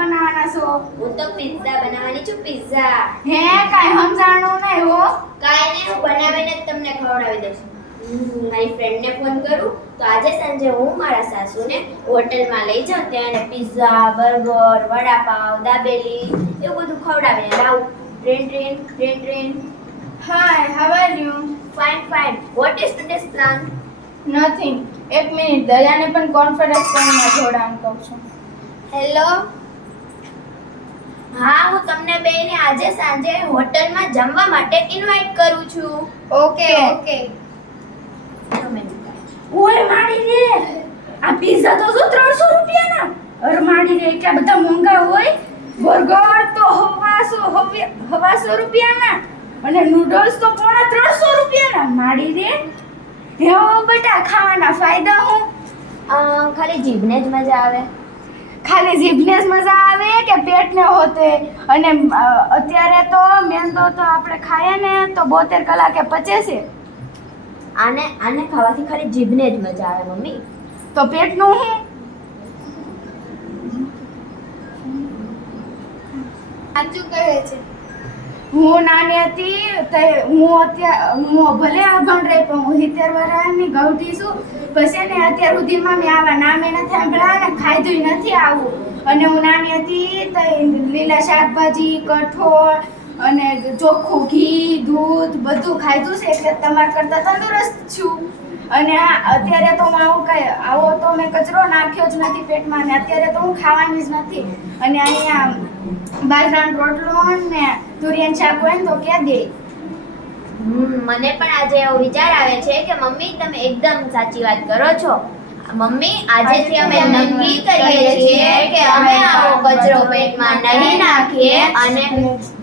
બનાવવાના છો? હું તો પિઝા બનાવવાની છું પિઝા હે કાંઈ સમજાણું નહીં હો કાંઈ નહીં હું બનાવીને જ તમને ખવડાવી દઈશ મારી ફ્રેન્ડને ફોન કરું તો આજે સાંજે હું મારા સાસુને હોટલમાં લઈ જાઉં ત્યાં એને પિઝા બર્ગર વડાપાવ દાબેલી એવું બધું ખવડાવીને લાવું. Train train train train. Hi how are you fine fine what is today's plan nothing એક મિનિટ દયાને પણ કોન્ફરન્સ કોલમાં જોડાણ કહું છું. હેલો હા હું તમને બેને આજે સાંજે હોટલમાં જમવા માટે ઇન્વાઇટ કરું છું. Okay okay. ઓય માડી રે! આ પિઝા તો શું ત્રણસો રૂપિયાના? અરે માડી રે એટલા બધા મોંઘા હોય? બર્ગર તો હવાસો હવે- હવાસો રૂપિયાના. અને નૂડલ્સ તો પોણા ત્રણસો રૂપિયાના. માડી રે. હે બેટા ખાવાના ફાયદા હું? ખાલી જીભને જ મજા આવે. ખાલી જીભને જ મજા આવે કે પેટને હોતે? અને અત્યારે તો મેંદો તો આપણે ખાઈએ ને તો બોતેર કલાકે પચે છે આને આને ખાવાથી ખાલી જીભને જ મજા આવે મમ્મી. તો પેટનું હું? સાચું કહે છે. હું નાની હતી તે હું અત્યારે, હું ભલે અભણ રહી, પણ હું સિત્તેર વર્ષની ગૌઠી છું. પછી ને અત્યાર સુધીમાં મેં આવા નામે નથી સાંભળ્યા ને ખાધું નથી આવું. અને હું નાની હતી તો લીલા શાકભાજી, કઠોળ અને ચોખ્ખું ઘી, દૂધ બધું ખાધું છે. એટલે તમારા કરતાં તંદુરસ્ત છું. અને આ અત્યારે તો હું આવું કઈ આવો તો મેં કચરો નાખ્યો જ નથી પેટમાં અને અત્યારે તો હું ખાવાની જ નથી. અને અહીંયા બાજરાનો રોટલો ને તુરિયન શાક હોય ને તો ક્યાં દે? મને પણ આજે એવો વિચાર આવે છે કે મમ્મી તમે એકદમ સાચી વાત કરો છો. મમ્મી આજેથી અમે નક્કી કરીએ છીએ કે અમે આવો કચરો પેટમાં નહીં નાખીએ અને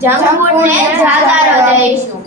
જંક ફૂડને જાકારો દઈશું